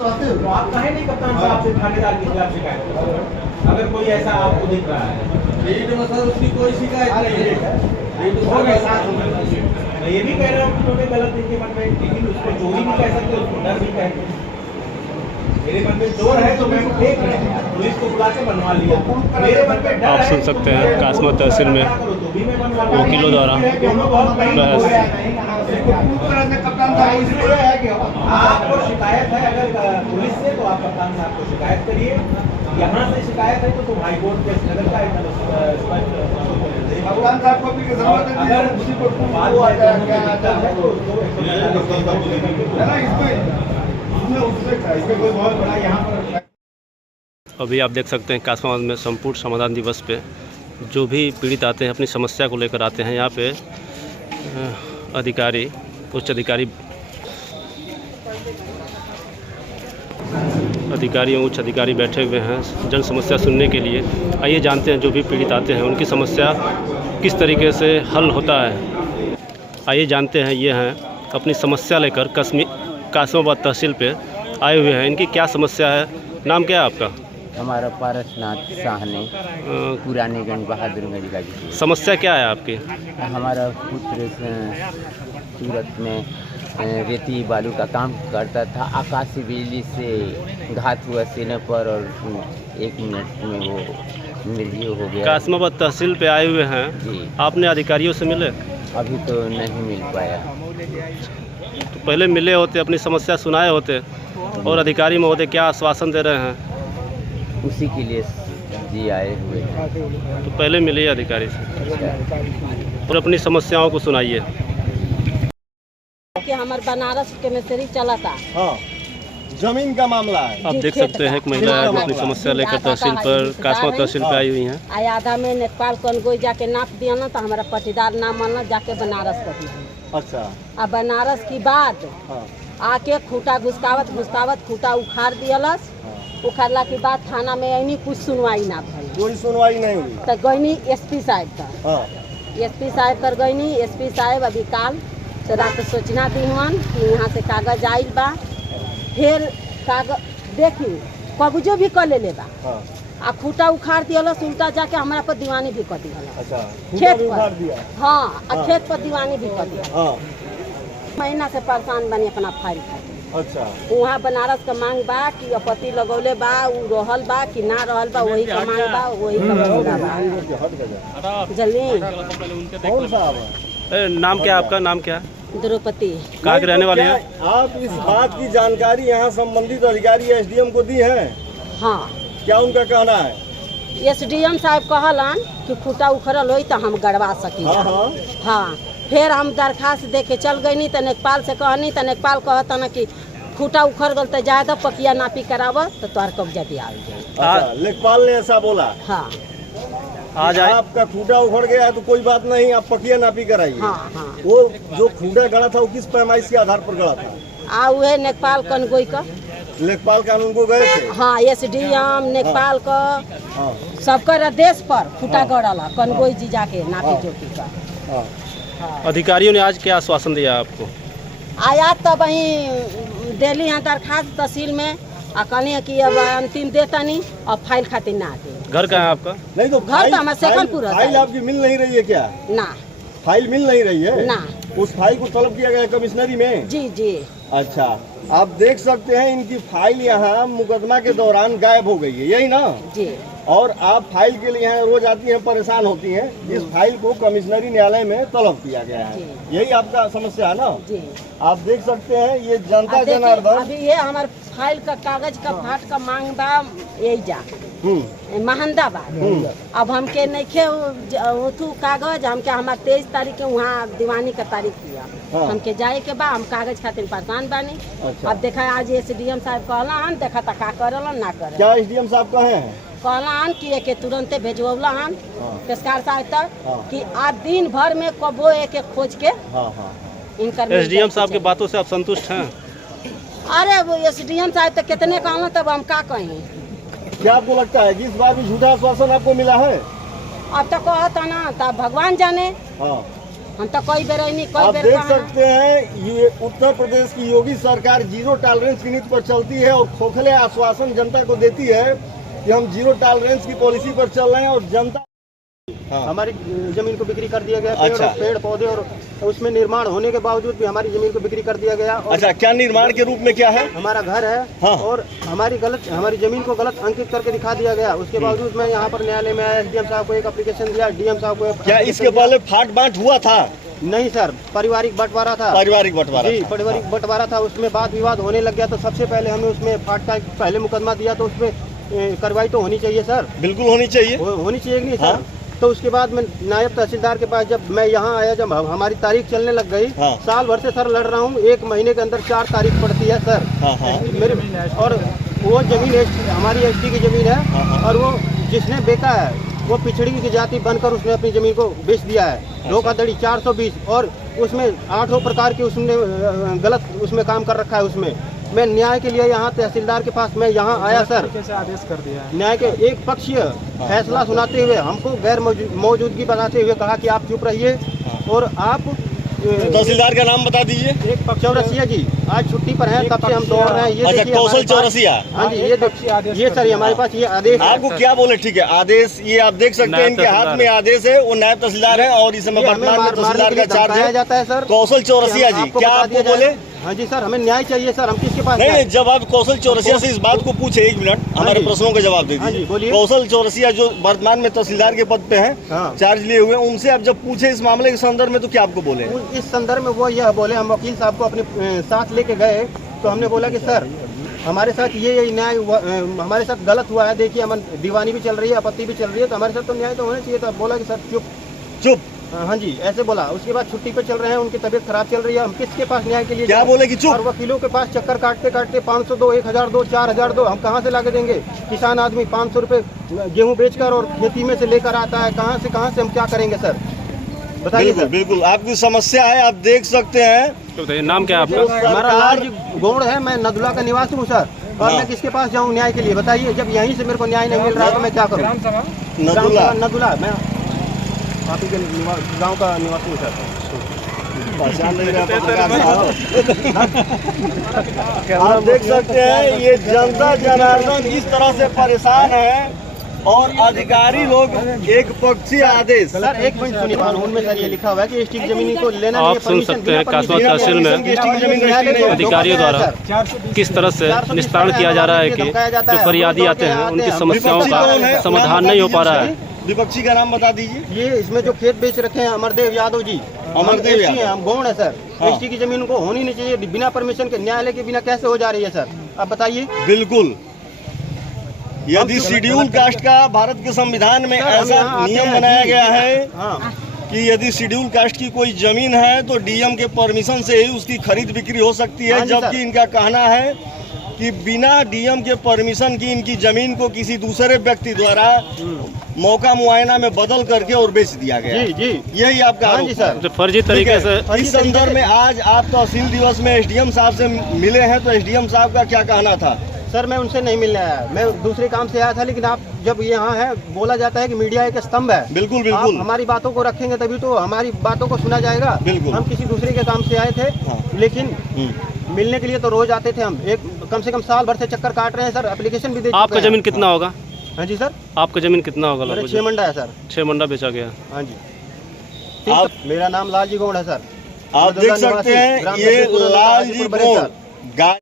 तो आप कहे नहीं कप्तान साहब से थानेदार के खिलाफ शिकायत करें? अगर कोई ऐसा आपको दिख रहा है लीड में सर उसकी कोई शिकायत नहीं है। हो गए साथ मैं ये भी कह रहा हूँ कि उन्होंने गलत इनके मन में, लेकिन उसको चोरी भी कह सकते, उसको डर भी कह सकते। मेरे मन में चोर है तो मैं देख रहे हैं, पुलिस को बुला के बनवा लिया। मेरे मन में डर आप सुन सकते हैं कासमा तहसील में वकीलों द्वारा आपको शिकायत है अगर पुलिस से, तो आप कप्तान साहब को शिकायत करिए। यहाँ से शिकायत है तो तुम हाई कोर्ट के नगर का भगवान साहब को भी जरूरत है, अगर उसी को बात आ जाए क्या आता है तो इसमें कोई बहुत बड़ा यहाँ पर। अभी आप देख सकते हैं कासमा में संपूर्ण समाधान दिवस पे जो भी पीड़ित आते हैं अपनी समस्या को लेकर आते हैं। यहाँ पे अधिकारी, उच्च अधिकारी और उच्च अधिकारी बैठे हुए हैं जन समस्या सुनने के लिए। आइए जानते हैं जो भी पीड़ित आते हैं उनकी समस्या किस तरीके से हल होता है। आइए जानते हैं। ये हैं अपनी समस्या लेकर कासमाबाद तहसील पे आए हुए हैं। इनकी क्या समस्या है? नाम क्या है आपका? हमारा पारसनाथ साहनी, पुरानी गंज बहादुरगंज गाजीपुर। समस्या क्या है आपकी? हमारा पुत्र सूरत में रेती बालू का काम करता था। आकाशीय बिजली से घात हुआ सीने पर और 1 मिनट में वो मृत्यु हो गया। कासमाबाद तहसील पे आए हुए हैं जी। आपने अधिकारियों से मिले? अभी तो नहीं मिल पाया। तो पहले मिले होते, अपनी समस्या सुनाए होते। और अधिकारी महोदय क्या आश्वासन दे रहे हैं? उसी के लिए जी आए हुए हैं। तो पहले मिलिए अधिकारी से और अपनी समस्याओं को सुनाइए। कि हमारे बनारस के मिस्त्री चला था। हाँ, जमीन का मामला है। आप देख सकते हैं एक महिला है जो अपनी समस्या लेकर तहसील पर, कासमा तहसील पे आई हुई हैं। आया आधा में नेपाल कनगोई जाके नाप दिया ना, तो हमारा पटीदार ना मानना, जाके बनारस कर दिया। अच्छा। अब बनारस की बात हाँ। आके खूटा घुसकावत खूटा उखाड़ दियलस। उखाड़ला के बाद थाना में ऐनी कुछ सुनवाई ना भई। कोई सुनवाई नहीं हुई। तो गईनी एसपी साहब का। हाँ। एसपी साहब कर गईनी। एसपी साहब अभी काल से रात सूचना दी हुन कि यहाँ से कागज आइल बा। फिर कागज देखी कब्जो भी कर ले बा। हाँ। आ खूटा उखाड़ दियलस, उल्टा जाके हमारा पर दीवानी भी कर दिया। अच्छा, खेत भी उखाड़ पर दिया। हाँ, खेत पर दीवानी भी कर दिया। हाँ। महीना से परेशान बनी अपना फाइल खातिर। अच्छा। वहाँ बनारस का मांग बा कि अपत्ति लगौले बा, उ रहल बा कि ना रहल बा, वही का मांग बा, वही का मसला बा। जल्दी कौन साहब? नाम क्या है आपका? नाम क्या है? द्रौपदी। कहाँ के रहने वाले हैं? आप इस बात की जानकारी यहाँ संबंधित अधिकारी एसडीएम को दी है? हाँ, क्या उनका कहना है? एसडीएम साहब कहलन कि खूटा उखड़ल होई तो हम गड़वा सकी। हाँ हाँ। हाँ, फिर हम दरखास्त दे के चल गई तो नेपाल से कहनी तो नेपाल कहता ना कि खूटा उखड़ गल तो ज्यादा पकिया नापी कराव तो तोहर कब्जा दिया। अच्छा, लेखपाल ने ऐसा बोला? हाँ। आज आए? आपका खूटा उखड़ गया है तो कोई बात नहीं, आप पकिया नापी कराइए। हाँ हाँ। वो जो खूटा गड़ा था वो किस पैमाइश के आधार पर गड़ा था? वह नेपाल कनगोई का। लेखपाल कानून को गए थे? हाँ, एसडीएम नेपाल का हाँ। सबका आदेश पर खूटा गड़ल कनगोई जी जाके नापी जोटी का। हाँ। अधिकारियों ने आज क्या आश्वासन दिया आपको? आया तब वहीं दिल्ली यहाँ दरखास्त तहसील में आ कहनी कि अब अंतिम देता नहीं, अब फाइल खातिर ना दे। घर कहाँ है आपका? नहीं तो घर तो हमारा सेकंडपुर है। फाइल आपकी मिल नहीं रही है क्या? ना। फाइल मिल नहीं रही है? ना। उस फाइल को तलब किया गया है कमिश्नरी में? जी जी। अच्छा, आप देख सकते हैं इनकी फाइल यहाँ मुकदमा के दौरान गायब हो गई है, यही ना? जी। और आप फाइल के लिए यहाँ रोज आती हैं, परेशान होती हैं। इस फाइल को कमिश्नरी न्यायालय में तलब किया गया है, यही आपका समस्या है ना? जी। आप देख सकते हैं ये जनता जनार्दन। अभी ये हमारे फाइल का कागज का फाट का मांग बा यही जा महंदाबाद। अब हमके नहीं उठू कागज, हमके हमारे 23 तारीख के वहाँ दीवानी का तारीख किया। हाँ। हमके जाए के बा, हम कागज खातिर परेशान बानी। अच्छा। अब देखा आज एसडीएम साहब कहला देखा था का करल ना कर। क्या एसडीएम साहब कहे हैं? कहला कि एक तुरंते भेजवला हन पेशकार साहब तक हाँ। कि आज दिन भर में कबो एक खोज के। हाँ हाँ। इनकर एसडीएम साहब की बातों से आप संतुष्ट हैं? अरे वो एसडीएम साहब तो कितने कहना, तब हम का कहें। क्या आपको लगता है कि इस बार भी झूठा आश्वासन आपको मिला है? अब तो कहता ना, तब भगवान जाने। हाँ। हम तो कोई बेर नहीं कोई आप बेर देख कहाँ- सकते हैं ये उत्तर प्रदेश की योगी सरकार जीरो टॉलरेंस की नीति पर चलती है और खोखले आश्वासन जनता को देती है कि हम जीरो टॉलरेंस की पॉलिसी पर चल रहे हैं और जनता हमारी जमीन को बिक्री कर दिया गया। अच्छा। पेड़ पौधे और उसमें निर्माण होने के बावजूद भी हमारी जमीन को बिक्री कर दिया गया। और अच्छा, क्या निर्माण के रूप में क्या है? हमारा घर है हाँ। और हमारी जमीन को गलत अंकित करके दिखा दिया गया। उसके बावजूद मैं यहाँ पर न्यायालय में आया, एसडीएम साहब को एक एप्लीकेशन दिया, डीएम साहब को क्या इसके पहले फाट बांट हुआ था? नहीं सर, पारिवारिक बंटवारा था। पारिवारिक बंटवारा जी, पारिवारिक बंटवारा था। उसमें वाद विवाद होने लग गया तो सबसे पहले हमने उसमें फाट का पहले मुकदमा दिया, तो उसमें कार्रवाई तो होनी चाहिए सर, बिल्कुल होनी चाहिए। होनी चाहिए कि नहीं सर? हाँ। तो उसके बाद मैं नायब तहसीलदार के पास जब मैं यहाँ आया, जब हमारी तारीख चलने लग गई, हाँ। साल भर से सर लड़ रहा हूँ, 1 महीने के अंदर 4 तारीख पड़ती है सर। हाँ। मेरे और वो जमीन हमारी एसटी की जमीन है। हाँ। और वो जिसने बेचा है वो पिछड़ी की जाति बनकर उसने अपनी जमीन को बेच दिया है। धोखाधड़ी 420 और उसमें 8 प्रकार के उसने गलत उसमें काम कर रखा है। उसमें मैं न्याय के लिए यहाँ तहसीलदार के पास मैं यहाँ आया सर, कैसे आदेश कर दिया है? न्याय के एक पक्षीय फैसला सुनाते हुए हमको गैर मौजूदगी बताते हुए कहा कि आप चुप रहिए और आप तहसीलदार का नाम बता दीजिए। एक चौरसिया जी आज छुट्टी पर हैं, तब से हम दौड़ रहे हैं। ये अच्छा, देखिए कौशल हमारे पास- चौरसिया। हाँ जी, ये सर, ये हमारे पास ये आदेश है। आपको क्या बोले? ठीक है, आदेश ये आप देख सकते हैं, इनके हाथ में आदेश है। वो नायब तहसीलदार है और इस समय ये हमें वर्तमान में तहसीलदार का चार्ज धमकाया है जाता है सर। कौशल चौरसिया जी। आपको क्या बता आपको दिया बोले? जाए। हाँ जी सर, हमें न्याय चाहिए सर। हम किसके पास नहीं जाएं? नहीं, जब आप कौशल चौरसिया से इस बात को पूछे, 1 मिनट हमारे जी। प्रश्नों का जवाब दे हाँ जी, दीजिए। बोलिए। कौशल चौरसिया जो वर्तमान में तहसीलदार के पद पे हैं, हाँ। चार्ज लिए हुए, उनसे आप जब पूछे इस मामले के संदर्भ में तो क्या आपको बोले? इस संदर्भ में वो यह बोले, हम वकील साहब को अपने साथ लेके गए तो हमने बोला कि सर हमारे साथ ये न्याय हमारे साथ गलत हुआ है। देखिए हम दीवानी भी चल रही है, आपत्ति भी चल रही है, तो हमारे साथ तो न्याय तो होना चाहिए था। बोला कि सर चुप। हाँ जी, ऐसे बोला। उसके बाद छुट्टी पे चल रहे हैं, उनकी तबीयत खराब चल रही है, हम किसके पास न्याय के लिए क्या जाएं? बोले कि चुप? और वकीलों के पास चक्कर काटते काटते 500 दो, 1000 दो, 4000 दो, हम कहाँ से लाके देंगे? किसान आदमी 500 रुपए गेहूँ बेचकर और खेती में से लेकर आता है, कहाँ से हम क्या करेंगे सर, बताइए बिल्कुल सर। बिल्कुल, आपकी समस्या है, आप देख सकते हैं। तो बताइए, नाम क्या है आपका? हमारा लाल जी गौड़ है, मैं नदुला का निवासी हूँ सर। और हाँ। मैं किसके पास जाऊँ न्याय के लिए, बताइए? जब यहीं से मेरे को न्याय नहीं मिल रहा तो मैं क्या करूँ? नदुला नदुला, मैं आप ही के गाँव का निवासी हूँ सर। पहचान नहीं रहा पत्रकार साहब। आप देख सकते हैं ये जनता जनार्दन इस तरह से परेशान है और अधिकारी लोग एक पक्षीय आदेश। सर एक मिनट सुनिए, कानून में सर ये लिखा हुआ है कि एसटी की जमीन को लेना आप नहीं है, सुन परमिशन सकते हैं बिना कासवा परमिशन तहसील में एसटी की जमीन रजिस्ट्री नहीं है। अधिकारियों द्वारा किस तरह से निस्तारण किया जा रहा है कि जो फरियादी आते हैं उनकी समस्याओं का समाधान नहीं हो पा रहा है। विपक्षी का नाम बता दीजिए। ये इसमें जो खेत बेच रखे हैं अमरदेव यादव जी, अमरदेव यादव। हम गौड़ है सर। हाँ। एसटी की जमीन को होनी नहीं चाहिए, बिना परमिशन के न्यायालय के बिना कैसे हो जा रही है सर, आप बताइए? बिल्कुल, यदि शेड्यूल कास्ट का भारत के संविधान में सर, हम ऐसा यहाँ आते नियम हैं बनाया जी। गया है हाँ कि यदि शेड्यूल कास्ट की कोई जमीन है तो डीएम के परमिशन से ही उसकी खरीद बिक्री हो सकती है, हाँ जी, सर। जबकि इनका कहना है कि बिना डीएम के परमिशन की इनकी जमीन को किसी दूसरे व्यक्ति द्वारा मौका मुआयना में बदल करके और बेच दिया गया। जी जी, यही आपका हाँ आरोप जी है। सर। जो फर्जी तरीके से इस संदर्भ में आज आप तहसील दिवस में एसडीएम साहब से मिले हैं, तो एसडीएम साहब का क्या कहना था? सर मैं उनसे नहीं मिलने आया, मैं दूसरे काम से आया था। लेकिन आप जब यहाँ है, बोला जाता है कि मीडिया एक स्तंभ है। बिल्कुल आप बिल्कुल, हमारी बातों को रखेंगे तभी तो हमारी बातों को सुना जाएगा। बिल्कुल। हम किसी दूसरे के काम से आए थे। हाँ। लेकिन मिलने के लिए तो रोज आते थे हम, कम से कम साल भर से चक्कर काट रहे हैं सर, एप्लीकेशन भी दे चुके आपका हैं। जमीन कितना होगा? हाँ जी सर, आपका जमीन कितना होगा? मेरे लगभग 6 मंडा है सर। 6 मंडा बेचा गया। हाँ जी, ठीक आप- है। मेरा नाम लाल जी गौड़ है सर। आप देख सकते हैं ये लाल जी गौड़ गाय